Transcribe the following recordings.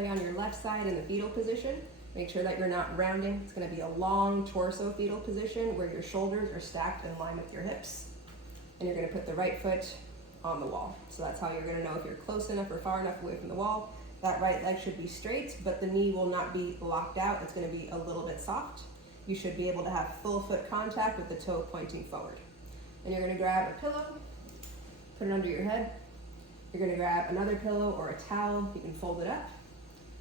play on your left side in the fetal position. Make sure that you're not rounding. It's gonna be a long torso fetal position where your shoulders are stacked in line with your hips. And you're gonna put the right foot on the wall. So that's how you're gonna know if you're close enough or far enough away from the wall. That right leg should be straight, but the knee will not be locked out. It's gonna be a little bit soft. You should be able to have full foot contact with the toe pointing forward. And you're gonna grab a pillow, put it under your head. You're gonna grab another pillow or a towel. You can fold it up.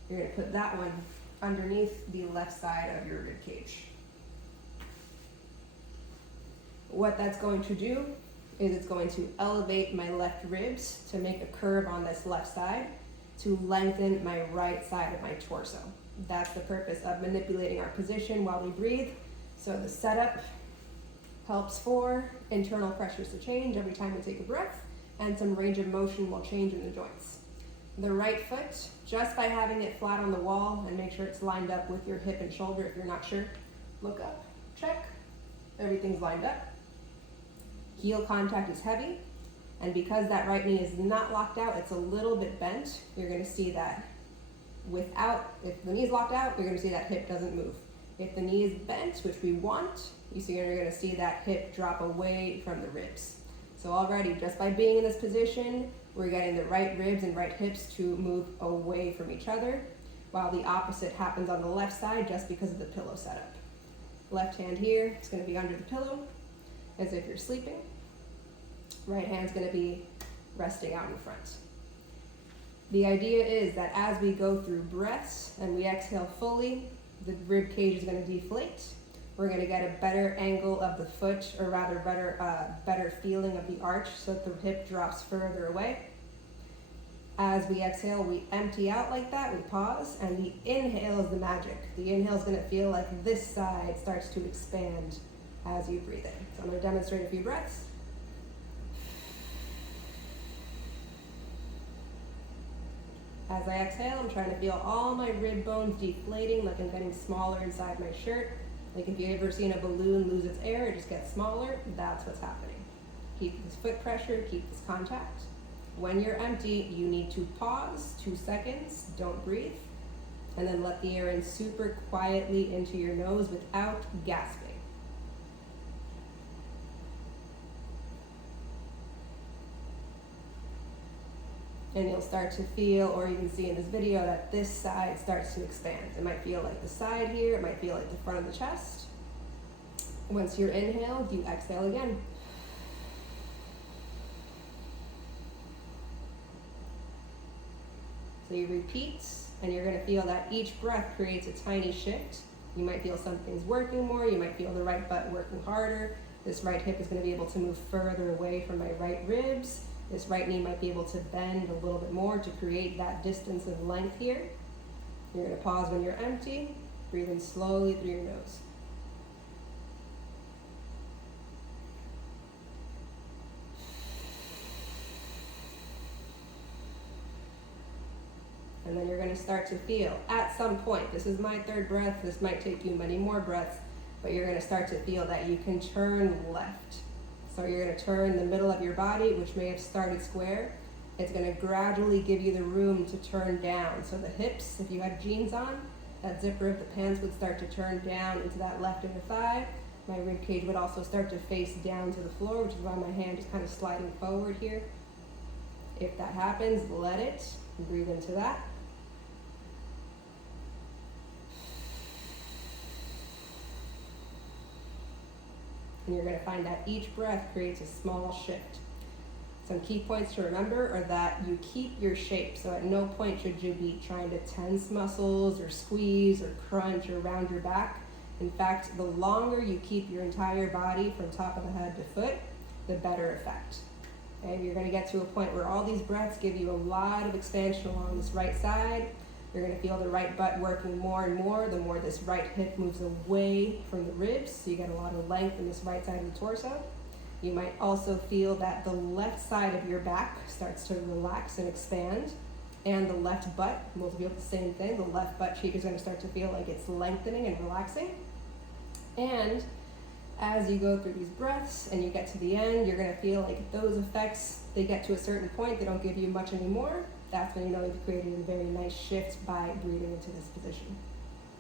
You're gonna put that one underneath the left side of your rib cage. What that's going to do is it's going to elevate my left ribs to make a curve on this left side to lengthen my right side of my torso. That's the purpose of manipulating our position while we breathe. So the setup helps for internal pressures to change every time we take a breath, and some range of motion will change in the joints. The right foot, just by having it flat on the wall, and make sure it's lined up with your hip and shoulder. If you're not sure, look up, check, everything's lined up. Heel contact is heavy, and because that right knee is not locked out, it's a little bit bent. You're gonna see that if the knee is locked out, you're gonna see that hip doesn't move. If the knee is bent, which we want, you're gonna see that hip drop away from the ribs. So already, just by being in this position, we're getting the right ribs and right hips to move away from each other, while the opposite happens on the left side just because of the pillow setup. Left hand here, it's gonna be under the pillow, as if you're sleeping. Right hand's gonna be resting out in front. The idea is that as we go through breaths and we exhale fully, the rib cage is gonna deflate. We're gonna get a better angle of the foot, or rather better feeling of the arch so that the hip drops further away. As we exhale, we empty out like that, we pause, and the inhale is the magic. The inhale is gonna feel like this side starts to expand as you breathe in. So I'm gonna demonstrate a few breaths. As I exhale, I'm trying to feel all my rib bones deflating, like I'm getting smaller inside my shirt. Like if you've ever seen a balloon lose its air, it just gets smaller. That's what's happening. Keep this foot pressure, keep this contact. When you're empty, you need to pause 2 seconds, don't breathe, and then let the air in super quietly into your nose without gasping. And you'll start to feel, or you can see in this video, that this side starts to expand. It might feel like the side here, it might feel like the front of the chest. Once you're inhaled, you exhale again. So you repeat, and you're gonna feel that each breath creates a tiny shift. You might feel something's working more, you might feel the right butt working harder. This right hip is gonna be able to move further away from my right ribs. This right knee might be able to bend a little bit more to create that distance of length here. You're gonna pause when you're empty, breathe in slowly through your nose. And then you're gonna start to feel, at some point, this is my third breath, this might take you many more breaths, but you're gonna start to feel that you can turn left. So you're gonna turn the middle of your body, which may have started square. It's gonna gradually give you the room to turn down. So the hips, if you had jeans on, that zipper of the pants would start to turn down into that left inner thigh. My rib cage would also start to face down to the floor, which is why my hand is kind of sliding forward here. If that happens, let it, breathe into that. And you're gonna find that each breath creates a small shift. Some key points to remember are that you keep your shape. So at no point should you be trying to tense muscles or squeeze or crunch or round your back. In fact, the longer you keep your entire body from top of the head to foot, the better effect. Okay, you're gonna get to a point where all these breaths give you a lot of expansion along this right side. You're gonna feel the right butt working more and more, the more this right hip moves away from the ribs, so you get a lot of length in this right side of the torso. You might also feel that the left side of your back starts to relax and expand, and the left butt will feel the same thing. The left butt cheek is gonna start to feel like it's lengthening and relaxing. And as you go through these breaths and you get to the end, you're gonna feel like those effects, they get to a certain point, they don't give you much anymore. that's when you know you've created a very nice shift by breathing into this position.